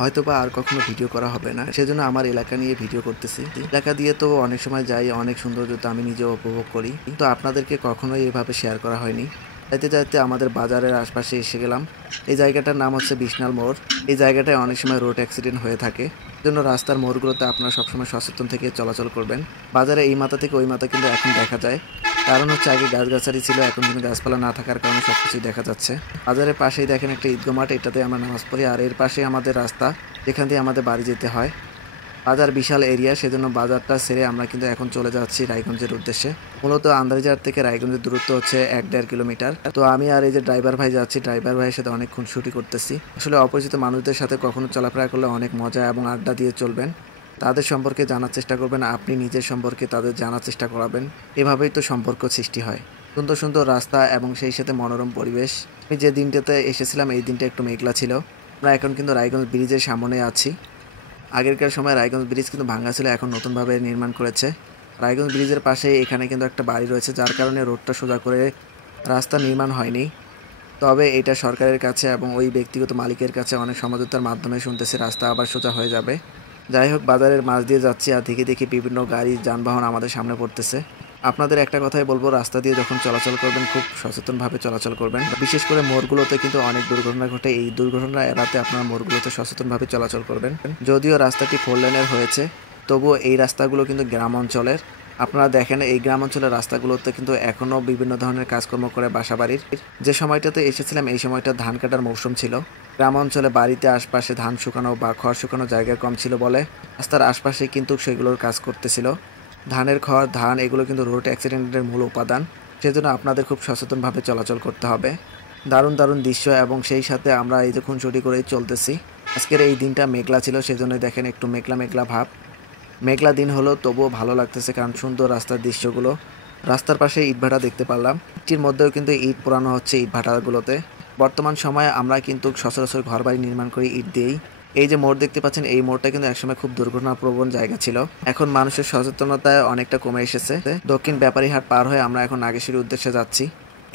হয়তোবা আর কখনো ভিডিও করা হবে না, সেজন্য আমার এলাকা নিয়ে ভিডিও করতেছি। এলাকা দিয়ে তো অনেক সময় যাই, অনেক সৌন্দর্যতা আমি নিজেও উপভোগ করি, কিন্তু আপনাদেরকে কখনোই এভাবে শেয়ার করা হয়নি। যাইতে যাইতে আমাদের বাজারের আশপাশে এসে গেলাম। এই জায়গাটার নাম হচ্ছে বিশনাল মোড়। এই জায়গাটায় অনেক সময় রোড অ্যাক্সিডেন্ট হয়ে থাকে, জন্য রাস্তার মোড়গুলোতে আপনারা সবসময় সচেতন থেকে চলাচল করবেন। বাজারে এই মাথা থেকে ওই মাথা কিন্তু এখন দেখা যায়, কারণ হচ্ছে আগে গাছগাছালি ছিল, এখন কিন্তু গাছপালা না থাকার কারণে সবকিছুই দেখা যাচ্ছে। বাজারের পাশেই দেখেন একটা ঈদগাহ মাঠ, এটাতে আমরা নামাজ পড়ি, আর এর পাশেই আমাদের রাস্তা যেখান দিয়ে আমাদের বাড়ি যেতে হয়। বাজার বিশাল এরিয়া, সেজন্য বাজারটা ছেড়ে আমরা কিন্তু এখন চলে যাচ্ছি রায়গঞ্জের উদ্দেশ্যে। মূলত আন্দারজার থেকে রায়গঞ্জের দূরত্ব হচ্ছে 1-1.5 কিলোমিটার। তো আমি আর এই যে ড্রাইভার ভাই যাচ্ছি, ড্রাইভার ভাইয়ের সাথে অনেক খুনসুটি করতেছি। আসলে অপরিচিত মানুষদের সাথে কখনো চলাফেরা করলে অনেক মজা এবং আড্ডা দিয়ে চলবেন। তাদের সম্পর্কে জানার চেষ্টা করবেন, আপনি নিজের সম্পর্কে তাদের জানার চেষ্টা করাবেন। এভাবেই তো সম্পর্ক সৃষ্টি হয়। সুন্দর সুন্দর রাস্তা এবং সেই সাথে মনোরম পরিবেশ। আমি যে দিনটাতে এসেছিলাম এই দিনটা একটু মেঘলা ছিল। আমরা এখন কিন্তু রায়গঞ্জ ব্রিজের সামনে আছি। আগেরকার সময় রায়গঞ্জ ব্রিজ কিন্তু ভাঙা ছিল, এখন নতুনভাবে নির্মাণ করেছে। রায়গঞ্জ ব্রিজের পাশে এখানে কিন্তু একটা বাড়ি রয়েছে, যার কারণে রোডটা সোজা করে রাস্তা নির্মাণ হয়নি। তবে এটা সরকারের কাছে এবং ওই ব্যক্তিগত মালিকের কাছে অনেক সমঝোতার মাধ্যমে শুনতেছি রাস্তা আবার সোজা হয়ে যাবে। যাই হোক, বাজারের মাঝ দিয়ে যাচ্ছি আর দেখি দেখি বিভিন্ন গাড়ি যানবাহন আমাদের সামনে পড়তেছে। আপনাদের একটা কথাই বলবো, রাস্তা দিয়ে যখন চলাচল করবেন খুব সচেতনভাবে চলাচল করবেন। বিশেষ করে মোড়গুলোতে কিন্তু অনেক দুর্ঘটনা ঘটে, এই দুর্ঘটনা এড়াতে আপনারা মোড়গুলোতে সচেতনভাবে চলাচল করবেন। যদিও রাস্তাটি 4 লেনের হয়েছে, তবুও এই রাস্তাগুলো কিন্তু গ্রাম অঞ্চলের। আপনারা দেখেন এই গ্রাম অঞ্চলের রাস্তাগুলোতে কিন্তু এখনও বিভিন্ন ধরনের কাজকর্ম করে বাসাবাড়ির। যে সময়টাতে এসেছিলাম এই সময়টা ধান কাটার মৌসুম ছিল। গ্রাম অঞ্চলে বাড়িতে আশপাশে ধান শুকানো বা খড় শুকানো জায়গা কম ছিল বলে রাস্তার আশপাশে কিন্তু সেগুলোর কাজ করতেছিল। ধানের খড়, ধান এগুলো কিন্তু রোড অ্যাক্সিডেন্টের মূল উপাদান, সেজন্য আপনাদের খুব সচেতনভাবে চলাচল করতে হবে। দারুণ দারুণ দৃশ্য এবং সেই সাথে আমরা এই যে খুনসুটি করেই চলতেছি। আজকের এই দিনটা মেঘলা ছিল, সেজন্যই দেখেন একটু মেঘলা মেঘলা ভাব। মেঘলা দিন হলো তবুও ভালো লাগতেছে, কারণ সুন্দর রাস্তার দৃশ্যগুলো। রাস্তার পাশে ইটভাটা দেখতে পারলাম, ইটের মধ্যেও কিন্তু ইট পোড়ানো হচ্ছে ইটভাটাগুলোতে। বর্তমান সময়ে আমরা কিন্তু সচরাচর ঘরবাড়ি নির্মাণ করি ইট দিয়েই। এই যে মোড় দেখতে পাচ্ছেন, এই মোড়টা কিন্তু একসময় খুব দুর্ঘটনাপ্রবণ জায়গা ছিল, এখন মানুষের সচেতনতায় অনেকটা কমে এসেছে। দক্ষিণ ব্যাপারীহাট পার হয়ে আমরা এখন নাগেশ্বরীর উদ্দেশ্যে যাচ্ছি।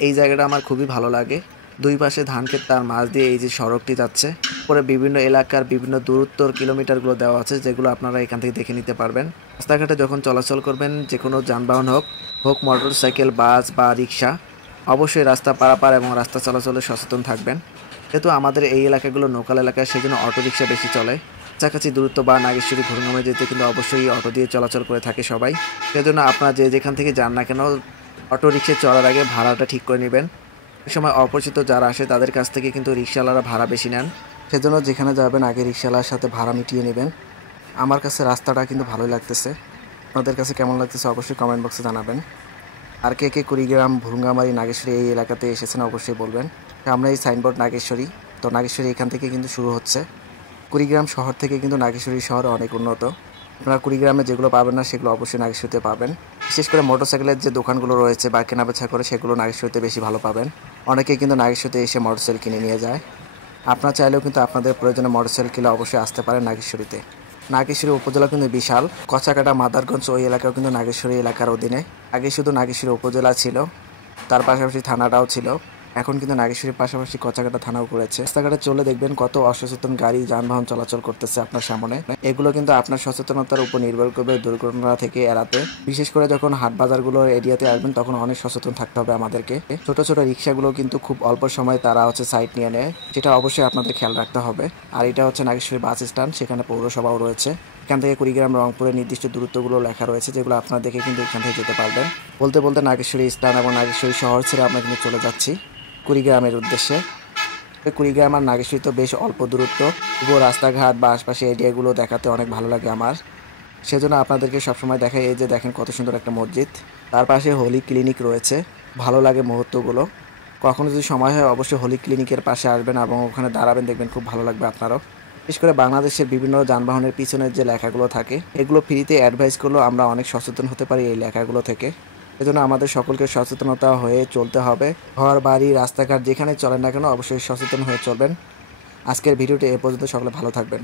এই জায়গাটা আমার খুবই ভালো লাগে। দুই পাশে ধান ক্ষেত, তার মাঝ দিয়ে এই যে সড়কটি যাচ্ছে, পরে বিভিন্ন এলাকার বিভিন্ন দূরত্বর কিলোমিটারগুলো দেওয়া আছে, যেগুলো আপনারা এখান থেকে দেখে নিতে পারবেন। রাস্তাঘাটে যখন চলাচল করবেন, যে কোনো যানবাহন হোক হোক মোটর সাইকেল, বাস বা রিক্সা, অবশ্যই রাস্তা পারাপার এবং রাস্তা চলাচলে সচেতন থাকবেন। যেহেতু আমাদের এই এলাকাগুলো লোকাল এলাকা, সেজন্য অটো রিক্সা বেশি চলে। কাছাকাছি দূরত্ব বা নাগেশ্বরী ঘুরগামে যেতে কিন্তু অবশ্যই অটো দিয়ে চলাচল করে থাকে সবাই। সেজন্য আপনারা যে যেখান থেকে যান না কেন, অটো রিক্সায় চলার আগে ভাড়াটা ঠিক করে নেবেন। এই সময় অপরিচিত যারা আসে তাদের কাছ থেকে কিন্তু রিক্সাওয়ালারা ভাড়া বেশি নেন, সেজন্য যেখানে যাবেন আগে রিক্সাওয়ালার সাথে ভাড়া মিটিয়ে নেবেন। আমার কাছে রাস্তাটা কিন্তু ভালোই লাগতেছে, আপনাদের কাছে কেমন লাগতেছে অবশ্যই কমেন্ট বক্সে জানাবেন। আর কে কে কুড়িগ্রাম, ভুরুঙ্গামারি, নাগেশ্বরী এই এলাকাতে এসেছেন অবশ্যই বলবেন। আমরা এই সাইনবোর্ড নাগেশ্বরী, তো নাগেশ্বরী এখান থেকে কিন্তু শুরু হচ্ছে। কুড়িগ্রাম শহর থেকে কিন্তু নাগেশ্বরী শহর অনেক উন্নত। আপনারা কুড়িগ্রামে যেগুলো পাবেন না সেগুলো অবশ্যই নাগেশ্বরীতে পাবেন। বিশেষ করে মোটরসাইকেলের যে দোকানগুলো রয়েছে বা কেনাবেচা করে, সেগুলো নাগেশ্বরীতে বেশি ভালো পাবেন। অনেকেই কিন্তু নাগেশ্বরীতে এসে মোটরসাইকেল কিনে নিয়ে যায়। আপনারা চাইলেও কিন্তু আপনাদের প্রয়োজনে মোটরসাইকেল কিনে অবশ্যই আসতে পারেন নাগেশ্বরীতে। নাগেশ্বরী উপজেলা কিন্তু বিশাল, কচাকাটা, মাদারগঞ্জ ওই এলাকাও কিন্তু নাগেশ্বরী এলাকার অধীনে। আগে শুধু নাগেশ্বরী উপজেলা ছিল, তার পাশাপাশি থানাটাও ছিল। এখন কিন্তু নাগেশ্বরীর পাশাপাশি কচাকাটা থানাও করেছে। রাস্তাঘাটে চলে দেখবেন কত অসচেতন গাড়ি যানবাহন চলাচল করতেছে আপনার সামনে। এগুলো কিন্তু আপনার সচেতনতার উপর নির্ভর করবে দুর্ঘটনা থেকে এড়াতে। বিশেষ করে যখন হাট বাজারগুলোর এরিয়াতে আসবেন তখন অনেক সচেতন থাকতে হবে আমাদেরকে। ছোট ছোট রিক্সাগুলো কিন্তু খুব অল্প সময় তারা সাইড নিয়ে নেয়, সেটা অবশ্যই আপনাদের খেয়াল রাখতে হবে। আর এটা হচ্ছে নাগেশ্বরী বাস স্ট্যান্ড, সেখানে পৌরসভাও রয়েছে। এখান থেকে কুড়িগ্রাম, রংপুরের নির্দিষ্ট দূরত্বগুলো লেখা রয়েছে, যেগুলো আপনারা দেখে কিন্তু এখান থেকে যেতে পারবেন। বলতে বলতে নাগেশ্বরী স্থান এবং নাগেশ্বরী শহর ছেড়ে আমরা কিন্তু চলে যাচ্ছি কুড়িগ্রামের উদ্দেশ্যে। কুড়িগ্রাম আর নাগেশ্বরী তো বেশ অল্প দূরত্ব, তবুও রাস্তাঘাট বা আশপাশে এরিয়াগুলো দেখাতে অনেক ভালো লাগে আমার, সেজন্য আপনাদেরকে সবসময় দেখাই। এই যে দেখেন কত সুন্দর একটা মসজিদ, তার পাশে হোলি ক্লিনিক রয়েছে। ভালো লাগে মুহূর্তগুলো। কখনো যদি সময় হয় অবশ্যই হোলি ক্লিনিকের পাশে আসবেন এবং ওখানে দাঁড়াবেন, দেখবেন খুব ভালো লাগবে আপনারও। বিশেষ করে বাংলাদেশের বিভিন্ন যানবাহনের পিছনের যে লেখাগুলো থাকে, এগুলো ফ্রিতে অ্যাডভাইস করলেও আমরা অনেক সচেতন হতে পারি এই লেখাগুলো থেকে। এজন্য আমাদের সকলকে সচেতনতা হয়ে চলতে হবে। ঘর বাড়ি রাস্তাঘাট যেখানে চলেন না কেন অবশ্যই সচেতন হয়ে চলবেন। আজকের ভিডিওটি এ পর্যন্ত, সকলে ভালো থাকবেন।